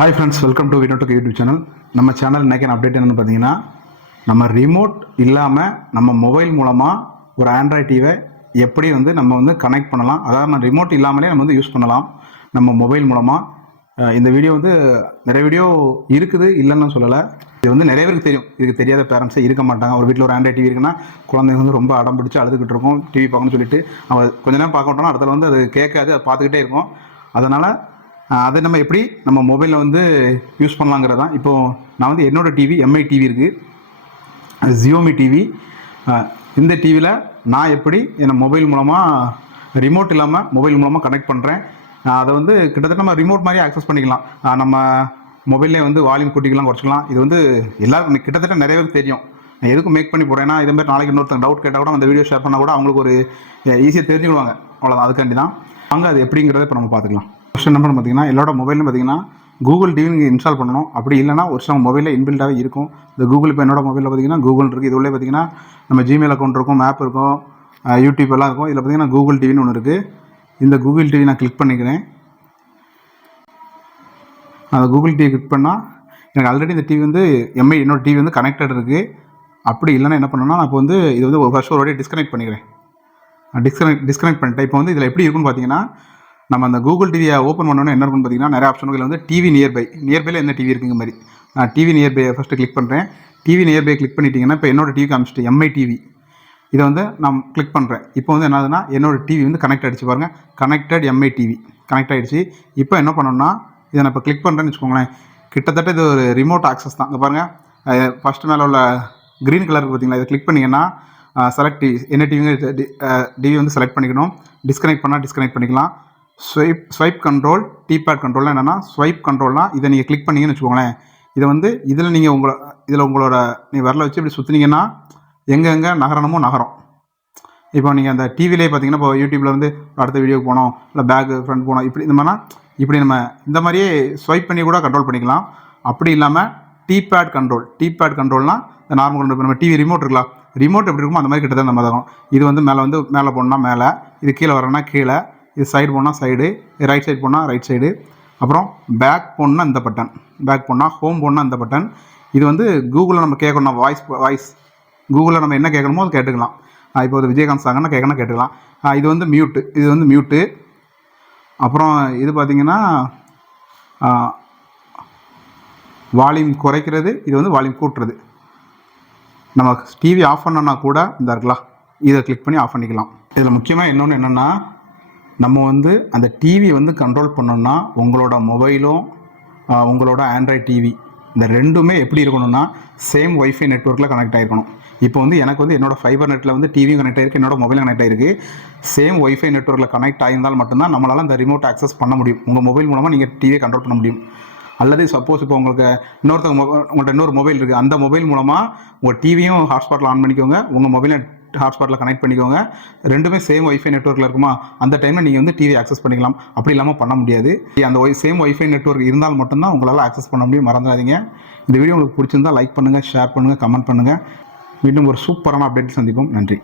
Hi friends welcome to வினோட்டுக்கு YouTube channel நம்ம channel இன்றைக்கி அப்டேட் என்னென்னு பார்த்தீங்கன்னா நம்ம ரிமோட் இல்லாமல் நம்ம மொபைல் மூலமாக ஒரு ஆண்ட்ராய்ட் டிவை எப்படி வந்து நம்ம வந்து கனெக்ட் பண்ணலாம்? அதாவது நம்ம ரிமோட் இல்லாமலே நம்ம வந்து யூஸ் பண்ணலாம். நம்ம மொபைல் மூலமாக இந்த வீடியோ வந்து நிறைய வீடியோ இருக்குது இல்லைன்னு சொல்லலை. இது வந்து நிறைய பேருக்கு தெரியும். இதுக்கு தெரியாத பேரண்ட்ஸே இருக்க மாட்டாங்க. ஒரு வீட்டில் ஒரு ஆண்ட்ராய்ட் டிவி இருக்குன்னா குழந்தைங்க வந்து ரொம்ப அடம் பிடிச்சி அழுதுகிட்டு இருக்கும். டிவி பார்க்கணும்னு சொல்லிட்டு அவன் கொஞ்ச நேரம் பார்க்க விட்டோம்னா அடுத்தது வந்து அது கேட்காது அதை பார்த்துக்கிட்டே இருக்கும். அதனால் அதை நம்ம எப்படி நம்ம மொபைலில் வந்து யூஸ் பண்ணலாங்கிறது? தான் இப்போது நான் வந்து என்னோடய டிவி எம்ஐ டிவி இருக்குது ஜியோமி டிவி இந்த டிவியில் நான் எப்படி என்னை மொபைல் மூலமாக ரிமோட் இல்லாமல் மொபைல் மூலமாக கனெக்ட் பண்ணுறேன் அதை வந்து கிட்டத்தட்ட நம்ம ரிமோட் மாதிரி ஆக்சஸ் பண்ணிக்கலாம். நம்ம மொபைல்லே வந்து வால்யூம் கூட்டிக்கலாம் குறைச்சிக்கலாம். இது வந்து எல்லாருக்கும் கிட்டத்தட்ட நிறைய பேருக்கு தெரியும். நான் எதுக்கும் மேக் பண்ணி போகிறேன்னா இதே மாதிரி நாளைக்கு இன்னொருத்தங்க டவுட் கேட்டால் கூட அந்த வீடியோ ஷேர் பண்ணால் கூட அவங்களுக்கு ஒரு ஈஸியாக தெரிஞ்சுக்கிடுவாங்க. அவ்வளோதான் அதுக்காண்டி தான் அங்கே அது எப்படிங்கிறத இப்போ நம்ம பார்த்துக்கலாம். ஃபஸ்ட் நம்பர் பார்த்தீங்கன்னா எல்லாரோட மொபைலும் பார்த்தீங்கன்னா கூகுள் டிவி நீங்கள் இன்ஸ்டால் பண்ணணும். அப்படி இல்லைனா ஒரு சில மொபைலில் இன்பில்டாகவே இருக்கும். இந்த கூகுள் இப்போ என்னோட மொபைலில் பார்த்தீங்கன்னா கூகுள் இருக்குது இது பார்த்தீங்கன்னா நம்ம ஜிமெயில் அக்கௌண்ட் இருக்கும் மேப் இருக்கும் யூடியூப் எல்லாம் இருக்கும். இதில் பார்த்தீங்கன்னா கூகுள் டிவின்னு ஒன்று இருக்குது இந்த கூகுள் டிவி நான் கிளிக் பண்ணிக்கிறேன். அந்த கூகுள் டிவி கிளிக் பண்ணால் எனக்கு ஆல்ரெடி இந்த டிவி வந்து எம்ஐ என்னோடய டிவி வந்து கனெக்டட் இருக்குது அப்படி இல்லைன்னா என்ன பண்ணணும்னா நான் இப்போ வந்து இது வந்து ஒரு ஃபர்ஸ்ட் ஒரு வாட்டி டிஸ்கனெக்ட் பண்ணிக்கிறேன். டிஸ்கனெக்ட் டிஸ்கனெக்ட் பண்ணிட்டேன். இப்போ வந்து இதில் எப்படி இருக்குன்னு பார்த்தீங்கன்னா நம்ம அந்த கூகுள் டிவியை ஓப்பன் பண்ணோன்னே என்ன இருக்குன்னு பார்த்தீங்கன்னா நிறைய ஆப்ஷன்கள் வந்து டிவி நியர்பை நியர்பையில் என்ன டிவி இருக்குங்க மாதிரி. நான் டிவி நியர்பை ஃபஸ்ட்டு கிளிக் பண்ணுறேன் டிவி நியர்பை கிளிக் பண்ணிட்டீங்கன்னா இப்போ என்னோட டிவி காமிச்சிட்டு எம்ஐ டிவி இதை வந்து நான் கிளிக் பண்ணுறேன் இப்போ வந்து என்னதுன்னா என்னோடய டிவி வந்து கனெக்ட் ஆகிடுச்சு பாருங்கள் கனெக்டட் எம்ஐ டிவி கனெக்ட் ஆகிடுச்சு இப்போ என்ன பண்ணணும்னா இதை நான் இப்போ கிளிக் பண்ணுறேன்னு வச்சுக்கோங்களேன். கிட்டத்தட்ட இது ஒரு ரிமோட் ஆக்சஸ் தான். இங்கே பாருங்கள் ஃபஸ்ட்டு மேலே உள்ள க்ரீன் கலருக்கு பார்த்தீங்களா இதை கிளிக் பண்ணிங்கன்னா செலக்ட் டிவி என்ன டிவிங்க டிவி வந்து செலக்ட் பண்ணிக்கணும். டிஸ்கனெக்ட் பண்ணால் டிஸ்கனெக்ட் பண்ணிக்கலாம். Swipe swipe control D pad கண்ட்ரோல்னால் என்னென்னா ஸ்வைப் கண்ட்ரோல்னால் இதை நீங்கள் கிளிக் பண்ணிங்கன்னு வச்சுக்கோங்களேன். இதை வந்து இதில் நீங்கள் உங்களை இதில் உங்களோட நீ வரல வச்சு இப்படி சுற்றுனீங்கன்னா எங்கெங்கே நகரணுமோ நகரம். இப்போ நீங்கள் அந்த டிவிலே பார்த்தீங்கன்னா இப்போ யூடியூப்பில் வந்து அடுத்த வீடியோக்கு போனோம் இல்லை பேக்கு ஃப்ரண்ட் போனோம் இப்படி இந்த மாதிரினா இப்படி நம்ம இந்த மாதிரியே ஸ்வைப் பண்ணி கூட கண்ட்ரோல் பண்ணிக்கலாம். அப்படி இல்லாமல் டீபேட் கண்ட்ரோல் டீபேட் கண்ட்ரோல்னால் இந்த நார்மல் கண்ட்ரோல் நம்ம டிவி ரிமோட் இருக்கலாம் ரிமோட் எப்படி இருக்குமோ அந்த மாதிரி கிட்டத்தட்ட நம்ம தரும் இது வந்து மேலே வந்து மேலே போனோம்னா மேலே இது கீழே வரணும்னா கீழே இது சைடு போனால் சைடு ரைட் சைடு போனால் ரைட் சைடு அப்புறம் பேக் போனால் இந்த பட்டன் பேக் போனால் ஹோம் போனால் இந்த பட்டன் இது வந்து கூகுளில் நம்ம கேட்கணும் வாய்ஸ் வாய்ஸ் கூகுளில் நம்ம என்ன கேட்கணுமோ அது கேட்டுக்கலாம். இப்போ ஒரு விஜயகாந்த் சாங்கன்னா கேட்கணும் கேட்டுக்கலாம். இது வந்து மியூட்டு இது வந்து மியூட்டு அப்புறம் இது பார்த்தீங்கன்னா வால்யூம் குறைக்கிறது இது வந்து வால்யூம் கூட்டுறது. நம்ம டிவி ஆஃப் பண்ணோன்னா கூட இந்த இருக்கலாம். இதை கிளிக் பண்ணி ஆஃப் பண்ணிக்கலாம். இதில் முக்கியமாக இன்னொன்று என்னென்னா நம்ம வந்து அந்த டிவி வந்து கண்ட்ரோல் பண்ணோம்னா உங்களோட மொபைலும் உங்களோட ஆண்ட்ராய்ட் டிவி இந்த ரெண்டுமே எப்படி இருக்கணும்னா சேம் ஒய்ஃபை நெட்ஒர்க்கில் கனெக்ட் ஆகிருக்கணும் இப்போ வந்து எனக்கு வந்து என்னோட ஃபைபர் நெட்டில் வந்து டிவியும் கனெக்ட் ஆயிருக்கு என்னோட மொபைல் கனெக்ட் ஆயிருக்கு. சேம் ஒய்ஃபை நெட்ஒர்க்கில் கனெக்ட் ஆயிருந்தால் மட்டும்தான் நம்மளால் அந்த ரிமோட் ஆக்சஸ் பண்ண முடியும். உங்கள் மொபைல் மூலமாக நீங்கள் டிவியை கண்ட்ரோல் பண்ண முடியும். அல்லது சப்போஸ் இப்போ உங்களுக்கு இன்னொருத்தவங்க உங்கள்கிட்ட இன்னொரு மொபைல் இருக்குது அந்த மொபைல் மூலமாக உங்கள் டிவியும் ஹாட்ஸ்பாட்டில் ஆன் பண்ணிக்கோங்க. உங்கள் மொபைலை ஹாட்ஸ்பாட்டில் கனெக்ட் பண்ணிக்கோங்க. ரெண்டுமே சேம் ஒய்ஃபை நெட்ஒர்க்கில் இருக்குமா? அந்த டைமில் நீங்கள் வந்து டிவி ஆக்சஸ் பண்ணிக்கலாம். அப்படி இல்லாமல் பண்ண முடியாது. அந்த ஒய் சேம் ஒய்ஃபை நெட்ஒர்க் இருந்தால் மட்டும்தான் உங்களால் ஆக்சஸ் பண்ண முடியும். மறந்துடாதீங்க. இந்த வீடியோ உங்களுக்கு பிடிச்சிருந்தா லைக் பண்ணுங்கள் ஷேர் பண்ணுங்கள் கமெண்ட் பண்ணுங்கள் மீண்டும் ஒரு சூப்பரான அப்டேட் சந்திப்போம். நன்றி.